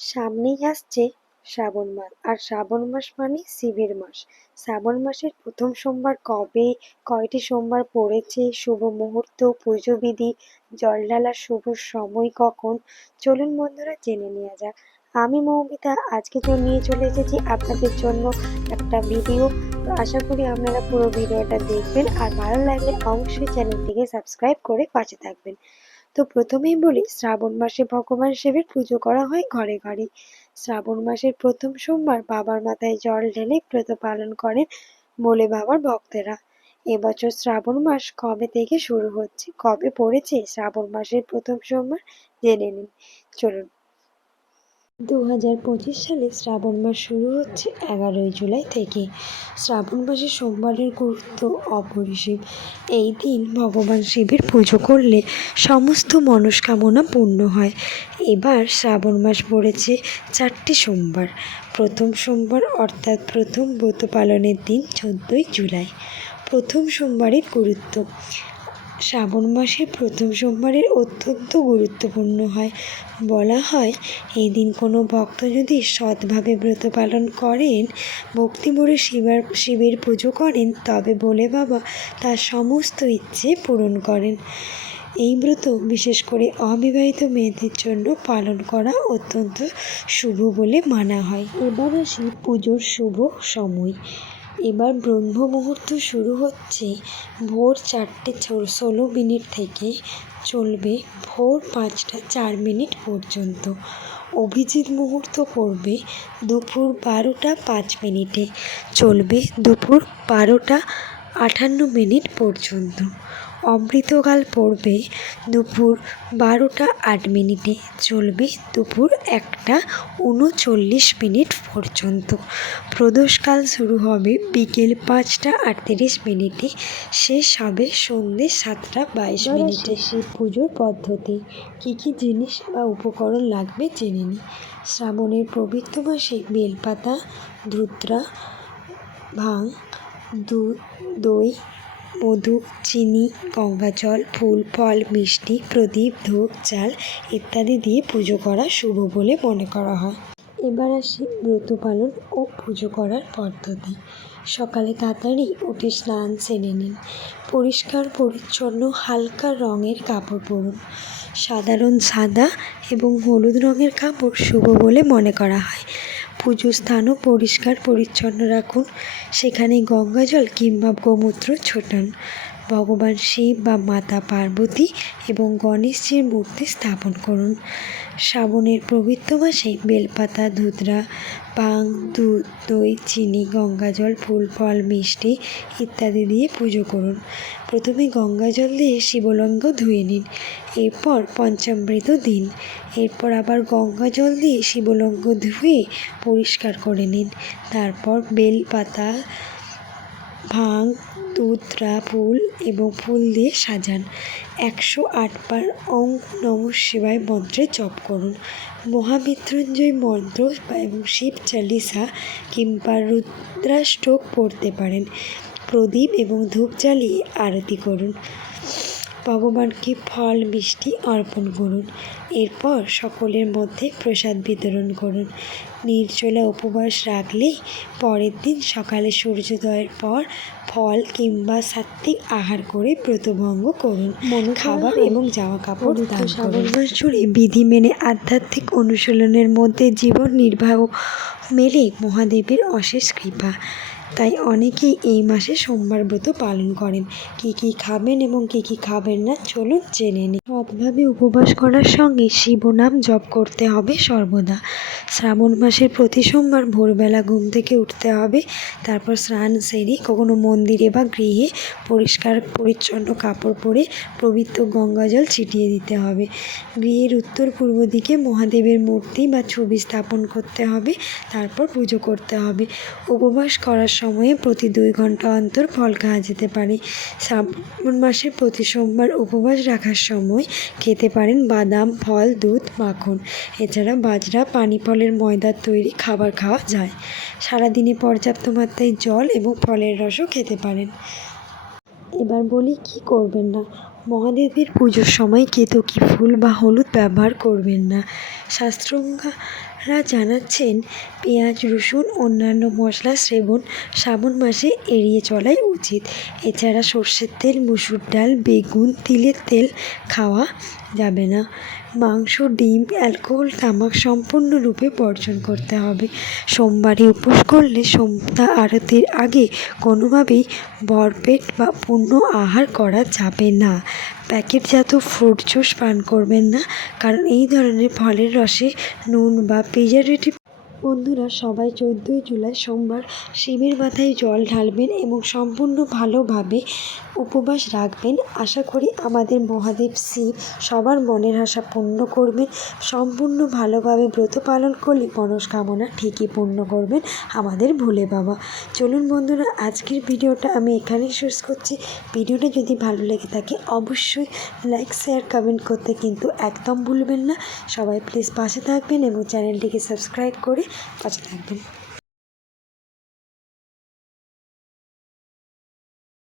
সামনেই আসছে শ্রাবণ মাস। আর শ্রাবণ মাস মানে শিবের মাস। শ্রাবণ মাসের প্রথম সোমবার কবে, কয়টি সোমবার পড়েছে, শুভ মুহূর্ত, পুজো বিধি জল ঢালার শুভ সময় কখন? চলুন বন্ধুরা জেনে নেওয়া যাক। আমি মৌমিতা, আজকে তো নিয়ে চলে এসেছি আপনাদের জন্য একটা ভিডিও। তো আশা করি আপনারা পুরো ভিডিওটা দেখবেন আর ভালো লাগলে অবশ্যই চ্যানেলটিকে সাবস্ক্রাইব করে পাশে থাকবেন। তো প্রথমেই বলি, শ্রাবণ মাসে ভগবান শিবের পুজো করা হয় ঘরে ঘরে। শ্রাবণ মাসের প্রথম সোমবার বাবার মাথায় জল ঢেলে ব্রত পালন করেন বলে বাবার ভক্তেরা। এবছর শ্রাবণ মাস কবে থেকে শুরু হচ্ছে, কবে পড়েছে, শ্রাবণ মাসের প্রথম সোমবার জেনে নিন। চলুন। দু হাজার পঁচিশ সালে শ্রাবণ মাস শুরু হচ্ছে এগারোই জুলাই থেকে। শ্রাবণ মাসে সোমবারের গুরুত্ব অপরিসীম। এই দিন ভগবান শিবের পুজো করলে সমস্ত মনস্কামনা পূর্ণ হয়। এবার শ্রাবণ মাস পড়েছে চারটি সোমবার। প্রথম সোমবার অর্থাৎ প্রথম ব্রত পালনের দিন চোদ্দোই জুলাই। প্রথম সোমবারের গুরুত্ব। শ্রাবণ মাসের প্রথম সোমবারের অত্যন্ত গুরুত্বপূর্ণ হয়। বলা হয় এই দিন কোনো ভক্ত যদি সৎভাবে ব্রত পালন করেন, ভক্তিভরে শিবার, শিবের পুজো করেন, তবে বলে বাবা তার সমস্ত ইচ্ছে পূরণ করেন। এই ব্রত বিশেষ করে অবিবাহিত মেয়েদের জন্য পালন করা অত্যন্ত শুভ বলে মানা হয়। এবার আসি পুজোর শুভ সময়। এবার ব্রহ্ম মুহূর্ত শুরু হচ্ছে। ভোর চারটে ষোলো মিনিট থেকে চলবে ভোর পাঁচটা চার মিনিট পর্যন্ত। অভিজিৎ মুহূর্ত করবে দুপুর বারোটা পাঁচ মিনিটে। চলবে দুপুর বারোটা আটান্ন মিনিট পর্যন্ত। অমৃতকাল পড়বে দুপুর বারোটা আট মিনিটে চলবে দুপুর একটা উনচল্লিশ মিনিট পর্যন্ত। প্রদোষকাল শুরু হবে বিকেল পাঁচটা আটত্রিশ মিনিটে শেষ হবে সন্ধ্যে সাতটা বাইশ মিনিটে। শিব পুজোর পদ্ধতি। কী কী জিনিস বা উপকরণ লাগবে জেনে নিই শ্রাবণের পবিত্র মাসে বেলপাতা ধুতরা ভাং দুধ দই মধু, চিনি, গঙ্গা জল, ফুল, ফল, মিষ্টি, প্রদীপ, ধূপ, চাল ইত্যাদি দিয়ে পুজো করা শুভ বলে মনে করা হয়। এবার আসি ব্রত পালন ও পুজো করার পদ্ধতি। সকালে তাড়াতাড়ি উঠে স্নান সেরে নিন। পরিষ্কার, পরিচ্ছন্ন, হালকা রঙের কাপড় পরুন। সাধারণ সাদা এবং হলুদ রঙের কাপড় শুভ বলে মনে করা হয়। পুজোর স্থানও পরিষ্কার পরিচ্ছন্ন রাখুন। সেখানে গঙ্গা জল কিংবা গোমূত্র ছোটান। ভগবান শিব বা মাতা পার্বতী এবং গণেশজির মূর্তি স্থাপন করুন। শ্রাবণের পবিত্র মাসে বেলপাতা, ধুতরা, পাং দুধ দই, চিনি গঙ্গা জল ফুল, ফল, মিষ্টি ইত্যাদি দিয়ে পুজো করুন। প্রথমে গঙ্গা জল দিয়ে শিবলঙ্গ ধুয়ে নিন। এরপর পঞ্চামৃত দিন। এরপর আবার গঙ্গা জল দিয়ে শিবলঙ্গ ধুয়ে পরিষ্কার করে নিন। তারপর বেলপাতা ভাং তুতরা ফুল এবং ফুল দিয়ে সাজান। একশো আটবার অঙ্ক নম শিবায় মন্ত্রে জপ করুন। মহামৃত্যুঞ্জয় মন্ত্র এবং শিব চালিসা কিংবা রুদ্রাষ্টক পড়তে পারেন। প্রদীপ এবং ধূপ জ্বালিয়ে আরতি করুন। ভগবানকে ফল মিষ্টি অর্পণ করুন। এরপর সকলের মধ্যে প্রসাদ বিতরণ করুন। নির্জলা উপবাস রাখলেই পরের দিন সকালে সূর্যোদয়ের পর ফল কিংবা সাত্ত্বিক আহার করে ব্রতভঙ্গ করুন। মন খাবার এবং জামা কাপড় দান শ্রাবণ মাস জুড়ে বিধি মেনে আধ্যাত্মিক অনুশীলনের মধ্যে জীবন নির্বাহ মেলে মহাদেবের অশেষ কৃপা। তাই অনেকেই এই মাসে সোমবার ব্রত পালন করেন। কী কী খাবেন এবং কী কী খাবেন না, চলুন জেনে নিই। সৎভাবে উপবাস করার সঙ্গে শিবনাম জপ করতে হবে সর্বদা। শ্রাবণ মাসের প্রতি সোমবার ভোরবেলা ঘুম থেকে উঠতে হবে, তারপর স্নান সেরে কখনো মন্দিরে বা গৃহে পরিষ্কার পরিচ্ছন্ন কাপড় পরে পবিত্র গঙ্গা জল ছিটিয়ে দিতে হবে। গৃহের উত্তর পূর্ব দিকে মহাদেবের মূর্তি বা ছবি স্থাপন করতে হবে, তারপর পুজো করতে হবে। উপবাস করার সময়ে প্রতি দুই ঘণ্টা অন্তর ফল খাওয়া যেতে পারে। শ্রাবণ মাসে প্রতি সোমবার উপবাস রাখার সময় খেতে পারেন বাদাম, ফল, দুধ, মাখন। এছাড়া বাজরা পানি ফলের ময়দার তৈরি খাবার খাওয়া যায়। সারাদিনে পর্যাপ্ত মাত্রায় জল এবং ফলের রসও খেতে পারেন। এবার বলি কি করবেন না? মহাদেবের পুজোর সময় কেতকী ফুল বা হলুদ ব্যবহার করবেন না। শাস্ত্রজ্ঞরা জানাচ্ছেন পেঁয়াজ, রসুন, অন্যান্য মশলা সেবন শ্রাবণ মাসে এড়িয়ে চলাই উচিত। এছাড়া সর্ষের তেল, মুসুর ডাল, বেগুন, তিলের তেল খাওয়া যাবে না। মাংস, ডিম, অ্যালকোহল, তামাক সম্পূর্ণরূপে বর্জন করতে হবে। সোমবারে উপোস করলে সোমতা আরতির আগে কোনোভাবেই ভরপেট বা পূর্ণ আহার করা যাবে না। প্যাকেটজাত ফ্রুট জুস পান করবেন না। কারণ এই ধরনের ফলের রসে নুন বা প্রিজারভেটিভ বন্ধুরা, সবাই চোদ্দোই জুলাই সোমবার শিবের মাথায় জল ঢালবেন এবং সম্পূর্ণ ভালোভাবে উপবাস রাখবেন। আশা করি আমাদের মহাদেব শিব সবার মনের আশা পূর্ণ করবেন, সম্পূর্ণ ভালোভাবে ব্রত পালন করলে মনস্কামনা ঠিকই পূর্ণ করবেন আমাদের ভোলে বাবা। চলুন বন্ধুরা, আজকের ভিডিওটা আমি এখানেই শেষ করছি। ভিডিওটা যদি ভালো লেগে থাকে, অবশ্যই লাইক, শেয়ার, কমেন্ট করতে কিন্তু একদম ভুলবেন না। সবাই প্লিজ পাশে থাকবেন এবং চ্যানেলটিকে সাবস্ক্রাইব করে পাশে থাকবেন